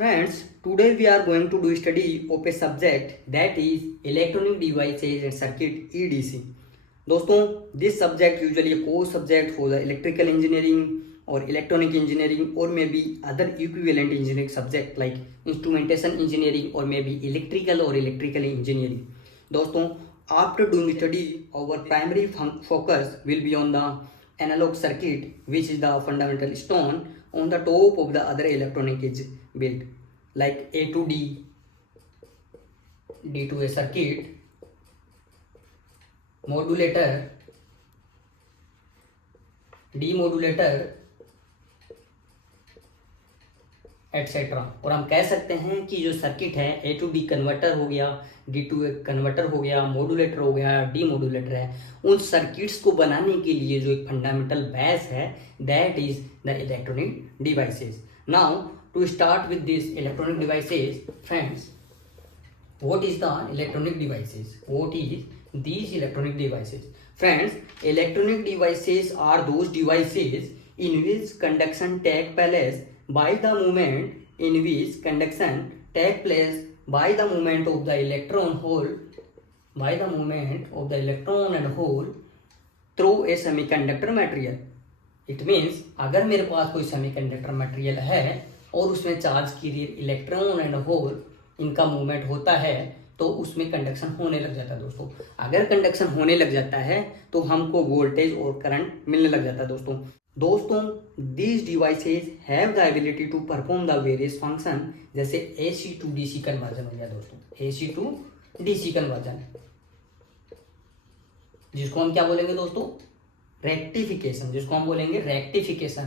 Friends, today we are going to do study of a subject that is electronic devices and circuit EDC. दोस्तों, this subject usually a core subject for the electrical engineering or electronic engineering or maybe other equivalent engineering subject like instrumentation engineering or maybe electrical or electrical engineering. दोस्तों, after doing study, our primary focus will be on the analog circuit, which is the fundamental stone on the top of the other electronic is built, like A to D, D to A circuit, modulator, demodulator, etcetera. और हम कह सकते हैं कि जो circuit है ए to D converter हो गया, डी टू ए कन्वर्टर हो गया, मॉड्यूलेटर हो गया, डी मॉड्यूलेटर है, उन सर्किट्स को बनाने के लिए जो एक फंडामेंटल बेस है that is the electronic devices. Now to start with this electronic devices, friends, what is the electronic devices? What is these electronic devices? Friends, electronic devices are those devices in which conduction take place by the movement in which conduction take place by the movement of the electron hole, by the movement of the electron and hole through a semiconductor material. It means अगर मेरे पास कोई semiconductor material है और उसमें charge की electron and whole इनका movement होता है तो उसमें कंडक्शन होने लग जाता है. दोस्तों, अगर कंडक्शन होने लग जाता है तो हमको वोल्टेज और करंट मिलने लग जाता है. दोस्तों these devices have the ability to perform the various function, जैसे एसी टू डीसी कन्वर्जन हो गया. दोस्तों, एसी टू डीसी कन्वर्जन, जिसको हम क्या बोलेंगे दोस्तों, रेक्टिफिकेशन, जिसको हम बोलेंगे रेक्टिफिकेशन.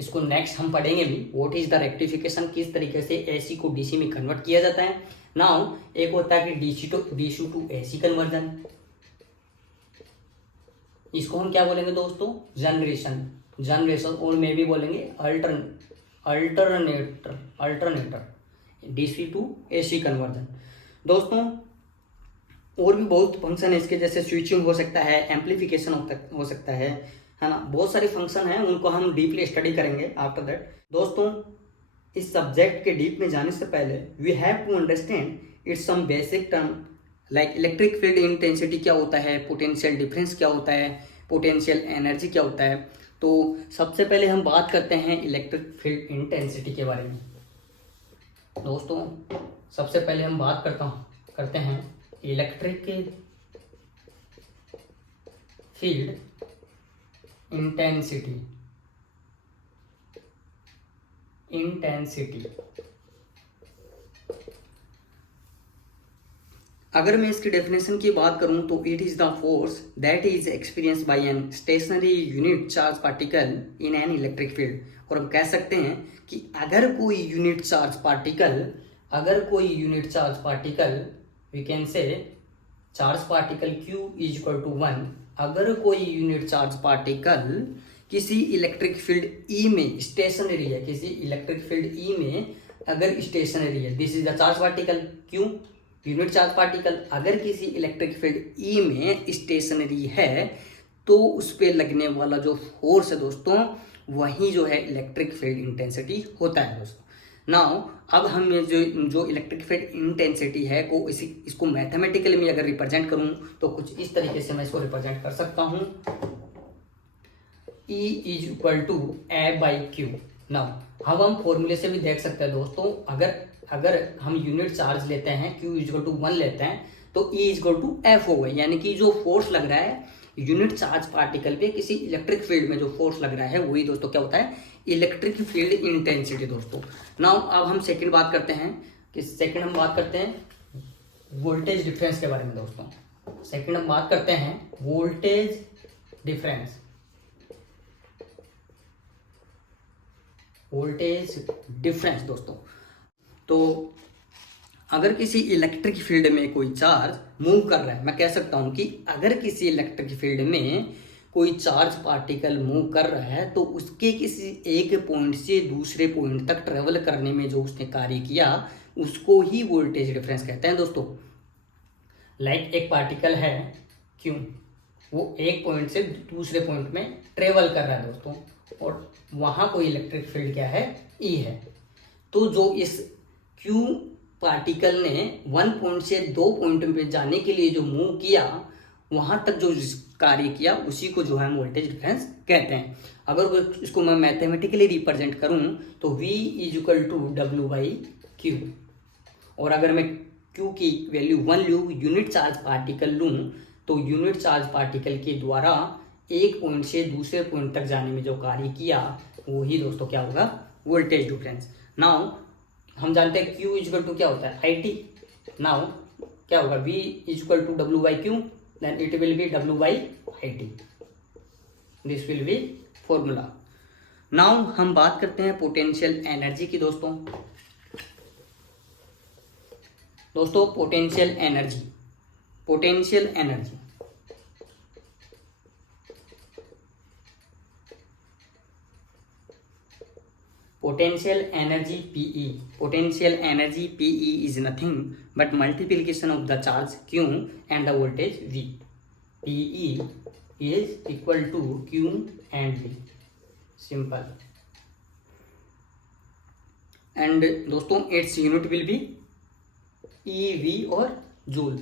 इसको नेक्स्ट हम पढ़ेंगे भी, व्हाट इज द रेक्टिफिकेशन, किस तरीके से एसी को डीसी में कन्वर्ट किया जाता है. नाउ एक होता है कि डीसी टू एसी कन्वर्जन, इसको हम क्या बोलेंगे दोस्तों, जनरेशन और में भी बोलेंगे alternator, DC to AC conversion. दोस्तों और भी बहुत फंक्शन है इसके, जैसे स्विचिंग हो सकता है, एम्पलीफिकेशन हो सकता है ना, बहुत सारे फंक्शन हैं, उनको हम डीपली स्टडी करेंगे आफ्टर दैट. दोस्तों, इस सब्जेक्ट के डीप में जाने से पहले we have to understand its some basic term like electric field intensity क्या होता है, पोटेंशियल डिफरेंस क्या होता है, पोटेंशियल एनर्जी क्या होता है. तो सबसे पहले हम बात करते हैं इलेक्ट्रिक फील्ड इंटेंसिटी के बारे में. दोस्तों, सबसे पहले हम बात करते हैं इलेक्ट्रिक फील्ड इंटेंसिटी. अगर मैं इसकी डेफिनेशन की बात करूं तो it is the force that is experience by an stationary unit charge particle in an electric field. और हम कह सकते हैं कि अगर कोई unit charge particle we can say charge particle Q is equal to 1. अगर कोई यूनिट चार्ज पार्टिकल किसी इलेक्ट्रिक फील्ड E में स्टेशनरी है, किसी इलेक्ट्रिक फील्ड E में अगर स्टेशनरी है, this is the charge particle Q, unit charge particle अगर किसी इलेक्ट्रिक फील्ड E में स्टेशनरी है तो उस पर लगने वाला जो फोर्स है दोस्तों, वही जो है इलेक्ट्रिक फील्ड इंटेंसिटी होता है. दोस्तों, नाउ अब हम जो इलेक्ट्रिक फील्ड इंटेंसिटी है को इसको मैथमेटिकली में अगर रिप्रेजेंट करूं तो कुछ इस तरीके से मैं इसको रिप्रेजेंट कर सकता हूं, E is equal to A by Q. Now हम फॉर्मूले से भी देख सकते हैं दोस्तों, अगर हम यूनिट चार्ज लेते हैं, Q इज इक्वल टू 1 लेते हैं तो E is equal to F होगा, यानी कि जो फोर्स लग रहा है यूनिट चार्ज पार्टिकल पे किसी इलेक्ट्रिक फील्ड में जो फोर्स लग रहा है वही दोस्तों क्या होता है, इलेक्ट्रिक फील्ड इंटेंसिटी. दोस्तों, नाउ अब हम सेकंड बात करते हैं वोल्टेज डिफरेंस के बारे में. दोस्तों, सेकंड हम बात करते हैं वोल्टेज डिफरेंस. दोस्तों, तो अगर किसी इलेक्ट्रिक फील्ड में कोई चार्ज मूव कर रहा है, मैं कह सकता हूं कि अगर किसी इलेक्ट्रिक फील्ड में कोई चार्ज पार्टिकल मूव कर रहा है तो उसके किसी एक पॉइंट से दूसरे पॉइंट तक ट्रेवल करने में जो उसने कार्य किया उसको ही वोल्टेज डिफरेंस कहते हैं. दोस्तों, लाइक एक पार्टिकल है Q, वो एक पॉइंट से दूसरे पॉइंट में ट्रेवल कर रहा है दोस्तों, और वहाँ कोई इलेक्ट्रिक फील्ड क्या है, ई है। तो जो इस क्यू पार्टिकल ने 1 पॉइंट से 2 पॉइंट में जाने के लिए जो मूव किया, वहाँ तक जो कार्य किया, उसी को जो है हम वोल्टेज डिफरेंस कहते हैं। अगर इसको मैं मैथमेटिकली रिप्रेजेंट करूँ तो V = W/Q, और अगर मैं Q की वैल्यू 1 लूँ, यूनिट चार्ज पार्टिकल लूँ, तो यूनिट चार्ज पार्टिकल के द्वारा एक पॉइंट से दूसरे पॉइंट तक जाने में जो कार्य किया, वो ही दोस्तों क्या होगा, वोल्टेज डिफरेंस। नाउ हम जानते हैं Q = क्या होता है, IT। नाउ क्या होगा, V = W/Q, then it will be W/IT, this will be formula। Now हम बात करते हैं पोटेंशियल एनर्जी की दोस्तों। Potential energy, potential energy potential energy PE, potential energy PE is nothing but multiplication of the charge Q and the voltage V। PE is equal to Q and V, simple। and दोस्तों its unit will be EV और joule.